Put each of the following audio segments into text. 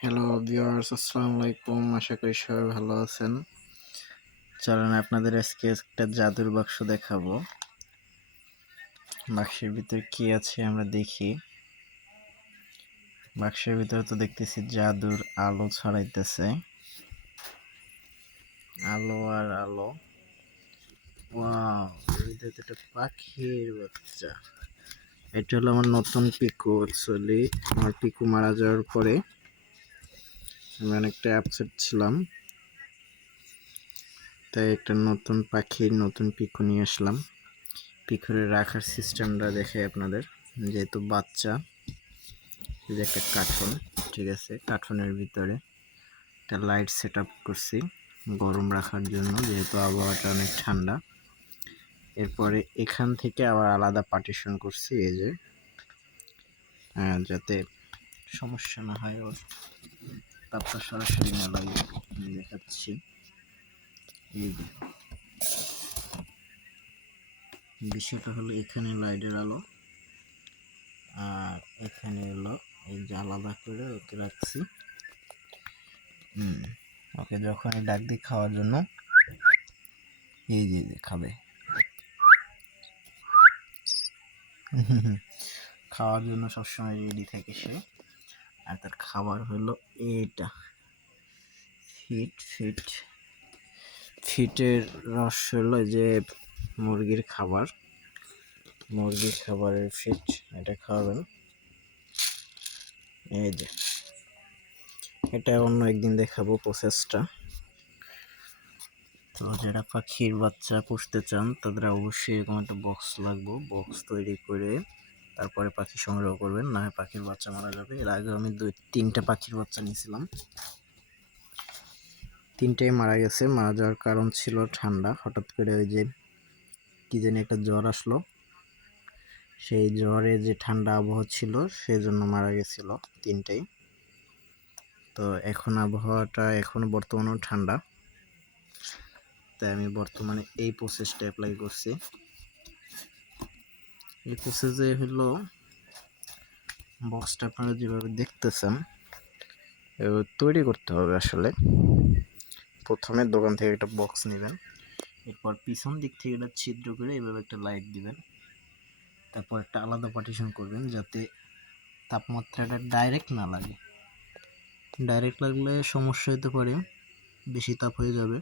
Hello viewers, আসসালামু আলাইকুম। আশা করি সবাই ভালো আছেন। চলেন আপনাদের আজকে একটা জাদুর বাক্স দেখাবো। বাক্সের ভিতর কি আছে আমরা দেখি। বাক্সের ভিতরে তো দেখতেছি জাদুর আলো ছড়াইতেছে, আলো আর আলো। ওয়াও, এটা তো একটা পাখির বাচ্চা। এটা হলো আমার নতুন পিকু। অ্যাকচুয়ালি আমার পিকু মারা যাওয়ার পরে আমি অনেকটা আপসেট ছিলাম, তাই একটা নতুন পাখির নতুন পিকু নিয়ে আসলাম। পিকুরে রাখার সিস্টেমটা দেখে আপনাদের, যেহেতু বাচ্চা, যে একটা কার্টুন, ঠিক আছে, কার্টুনের ভিতরে একটা লাইট সেট আপ করছি গরম রাখার জন্য, যেহেতু আবহাওয়াটা অনেক ঠান্ডা। এরপরে এখান থেকে আবার আলাদা পার্টিশন করছি, এই যে যাতে সমস্যা না হয়, ওর তাপটা সরাসরি না লাগে। আমি দেখাচ্ছি, এই যে বিষয়টা হলো এখানে লাইটের আলো, আর এখানে হলো এই যে আলাদা করে ওকে রাখছি। ওকে যখন ডাক দিই খাওয়ার জন্য, এই যে খাবে, খাওয়ার জন্য সবসময় রেডি থাকে সে। আর তার খাবার হলো এটা ফিটের রস, হলো যে মুরগির খাবার, মুরগির খাবারের ফিট, এটা খাওয়াবেন। এই যে এটা অন্য একদিন দেখাবো প্রসেসটা। তো যারা পাখির বাচ্চা পুষতে চান তাদের অবশ্যই এরকম একটা বক্স লাগবে। বক্স তৈরি করে তারপরে পাখি সংগ্রহ করবেন, না হয় পাখির বাচ্চা মারা যাবে। এর আগে আমি 2-3টা পাখির বাচ্চা নিয়েছিলাম, 3টাই মারা গেছে। মারা যাওয়ার কারণ ছিল ঠান্ডা। হঠাৎ করে ওই যে কি জানি একটা জ্বর আসলো, সেই জ্বরে যে ঠান্ডা আবহাওয়া ছিল সেজন্য মারা গেছিল 3টাই। তো এখন আবহাওয়াটা এখনো বর্তমানেও ঠান্ডা, তাই আমি বর্তমানে এই প্রসেসটা অ্যাপ্লাই করছি। এই প্রসেসে হলো বক্সটা আপনারা যেভাবে দেখতেছেন তৈরি করতে হবে। আসলে প্রথমে দোকান থেকে একটা বক্স নেবেন, এরপর পিছন দিক থেকে একটা ছিদ্র করে এভাবে একটা লাইট দিবেন, তারপর একটা আলাদা পার্টিশন করবেন যাতে তাপমাত্রাটা ডাইরেক্ট না লাগে। ডাইরেক্ট লাগলে সমস্যা হতে পারে, বেশি তাপ হয়ে যাবে।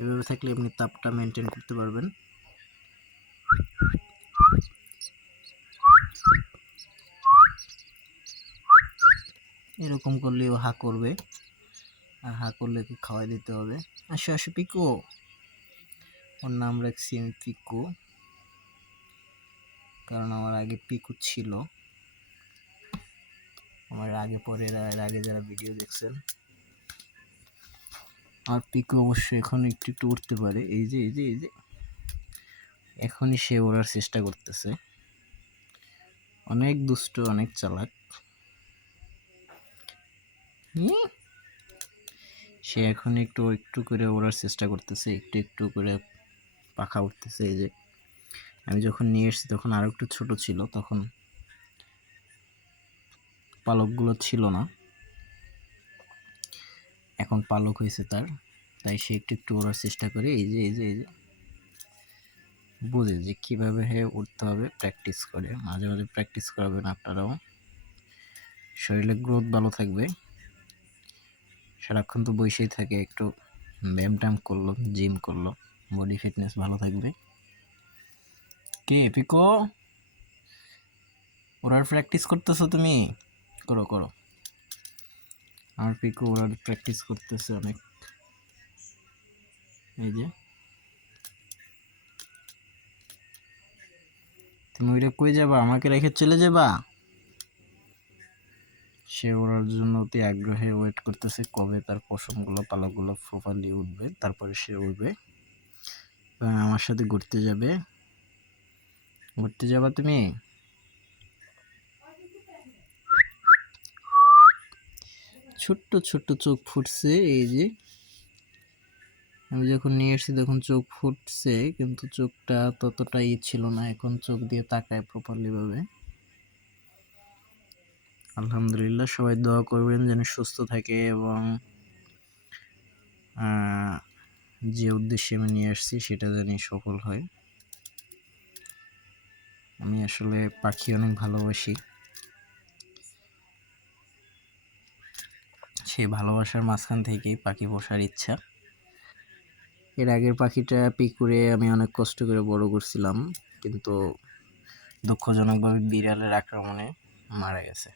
এভাবে থাকলে আপনি তাপটা মেনটেন করতে পারবেন। এরকম করলেও হা করবে, আর হা করলে কি খাওয়াই দিতে হবে। আসো আসো পিকু, ওর নাম রাখছি আমি পিকু, কারণ আমার আগে পিকু ছিল। আমার আগে পরে এর আগে যারা ভিডিও দেখছেন, আর পিকু অবশ্যই এখন একটু একটু উঠতে পারে। এই যে এই যে এই যে এখনই সে ওড়ার চেষ্টা করতেছে, অনেক দুষ্ট, অনেক চালাক। সে এখন একটু একটু করে ওড়ার চেষ্টা করতেছে, একটু একটু করে পাখা উঠতেছে। এই যে আমি যখন নিয়ে এসেছি তখন আরো একটু ছোট ছিল, তখন পালকগুলো ছিল না, এখন পালক হয়েছে তার, তাই সে একটু একটু ওড়ার চেষ্টা করে। এই যে এই যে এই যে বুঝে যে কীভাবে উঠতে হবে, প্র্যাকটিস করে। মাঝে মাঝে প্র্যাকটিস করাবেন আপনারাও, শরীরে গ্রোথ ভালো থাকবে। সারাক্ষণ তো বসেই থাকে, একটু ব্যায়াম ট্যাম করলো, জিম করলো, বডি ফিটনেস ভালো থাকবে। কে পিকো, ওরার প্র্যাকটিস করতেছো তুমি? করো করো। আমার পিকো ওরার প্র্যাকটিস করতেছে অনেক। এই যে তুমি ওইটা কই যাবা, আমাকে রেখে চলে যাবা? সে ওড়ার জন্য অতি আগ্রহে ওয়েট করতেছে কবে তার পশমগুলো, পালকগুলো প্রপারলি উঠবে, তারপরে সে উঠবে এবং আমার সাথে ঘুরতে যাবে। ঘুরতে যাবা তুমি? ছোট্ট ছোট্ট চোখ ফুটছে। এই যে আমি যখন নিয়ে এসেছি তখন চোখ ফুটছে, কিন্তু চোখটা ততটাই ছিল না। এখন চোখ দিয়ে তাকায় প্রপারলি ভাবে। আলহামদুলিল্লাহ, সবাই দোয়া করবেন যেন সুস্থ থাকে এবং যে উদ্দেশ্যে আমি নিয়ে আসছি সেটা যেন সফল হয়। আমি আসলে পাখি অনেক ভালোবাসি, সেই ভালোবাসার মাঝখান থেকেই পাখি পোষার ইচ্ছা। এর আগের পাখিটা পিকুরে আমি অনেক কষ্ট করে বড় করছিলাম, কিন্তু দুঃখজনকভাবে বিড়ালের আক্রমণে মারা গেছে।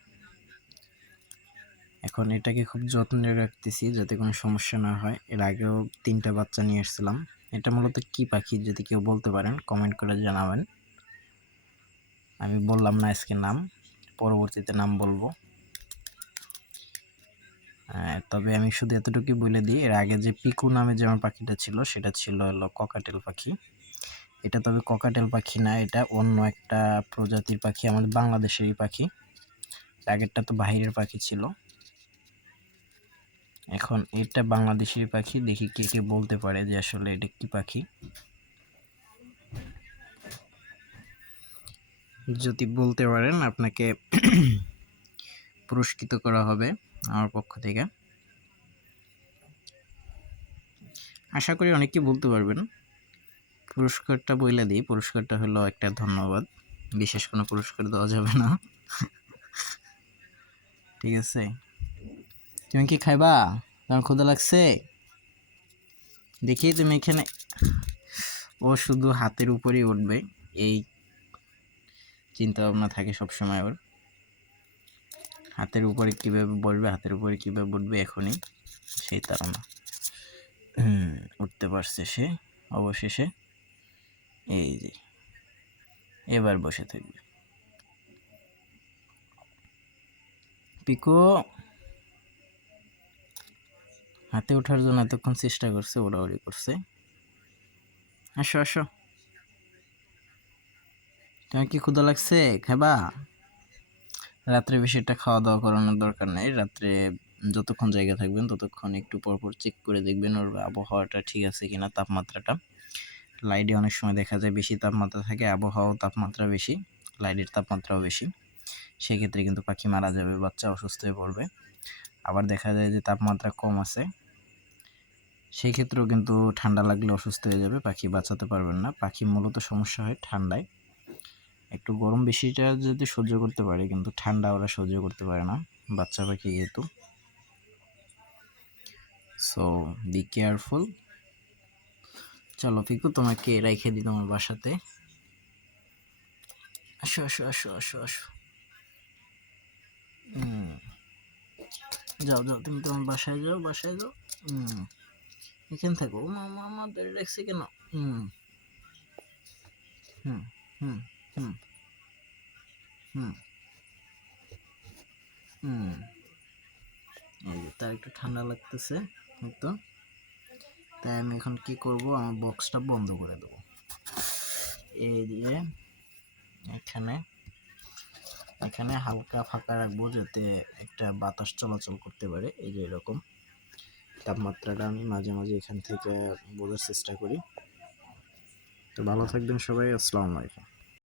এখন এটাকে খুব যত্নে রাখতেছি যাতে কোনো সমস্যা না হয়। এর আগেও 3টা বাচ্চা নিয়ে এসেছিলাম। এটা মূলত কি পাখি যদি কেউ বলতে পারেন কমেন্ট করে জানাবেন। আমি বললাম না আজকে নাম, পরবর্তীতে নাম বলবো। তবে আমি শুধু এতটুকুই বলে দিই, এর আগে যে পিকু নামে যে আমার পাখিটা ছিল সেটা ছিল হলো ককাটেল পাখি। এটা তবে ককাটেল পাখি না, এটা অন্য একটা প্রজাতির পাখি, আমাদের বাংলাদেশেরই পাখি। আগেরটা তো বাহিরের পাখি ছিল, এখন এটা বাংলাদেশের পাখি। দেখি কে কে বলতে পারে যে আসলে এটা কি পাখি। যদি বলতে পারেন আপনাকে পুরস্কৃত করা হবে আমার পক্ষ থেকে। আশা করি অনেকেই বলতে পারবেন। পুরস্কারটা বইলে দিই, পুরস্কারটা হলো একটা ধন্যবাদ, বিশেষ কোনো পুরস্কার দেওয়া যাবে না। ঠিক আছে, তুমি কি খাইবা? তোমার ক্ষুধা লাগছে? দেখি তুমি এখানে, ও শুধু হাতের উপরেই উঠবে এই চিন্তা ভাবনা থাকে সবসময় ওর। হাতের উপরে কীভাবে বসবে, হাতের উপরে কীভাবে উঠবে এখনই সেই তাড়না। উঠতে পারছে সে অবশেষে। এই যে এবার বসে থাকবে। পিকো হাতে ওঠার জন্য এতক্ষণ চেষ্টা করছে, ওড়াউড়ি করছে। আসো আসো, তোমার কি ক্ষুধা লাগছে? খাবা? রাত্রে বেশি একটা খাওয়া দাওয়া করানোর দরকার নেই। রাত্রে যতক্ষণ জায়গা থাকবেন ততক্ষণ একটু পরপর চেক করে দেখবেন ওর আবহাওয়াটা ঠিক আছে কিনা, তাপমাত্রাটা। লাইটে অনেক সময় দেখা যায় বেশি তাপমাত্রা থাকে, আবহাওয়াও তাপমাত্রা বেশি, লাইটের তাপমাত্রাও বেশি, সেক্ষেত্রে কিন্তু পাখি মারা যাবে, বাচ্চা অসুস্থ হয়ে পড়বে। আবার দেখা যায় যে তাপমাত্রা কম আছে, সেই ক্ষেত্রেও কিন্তু ঠান্ডা লাগলে অসুস্থ হয়ে যাবে, পাখি বাঁচাতে পারবেন না। পাখি মূলত সমস্যা হয় ঠান্ডায়। একটু গরম বেশিটা যদি সহ্য করতে পারে, কিন্তু ঠান্ডা ওরা সহ্য করতে পারে না, বাচ্চা পাখি যেহেতু। So be careful. চলো পিকু, তোমাকে রেখে দিই তোমার বাসাতে। আসো আসো আসো আসো আসো। যাও যাও, তুমি তোমার বাসায় যাও, বাসায় যাও। এখানে থাকো। মামা আমাদের রেখেছি কেন? হুম হুম হুম হুম হুম হুম এই যে তার একটু ঠান্ডা লাগতেছে তো, তাই আমি এখন কি করব, আমার বক্সটা বন্ধ করে দেবো। এই দিয়ে এখানে এখানে হালকা ফাঁকা রাখবো যাতে একটা বাতাস চলাচল করতে পারে। এই যে এরকম তাপমাত্রাটা আমি মাঝে মাঝে এখান থেকে বোঝার চেষ্টা করি। তো ভালো থাকবেন সবাই, আসসালামু আলাইকুম।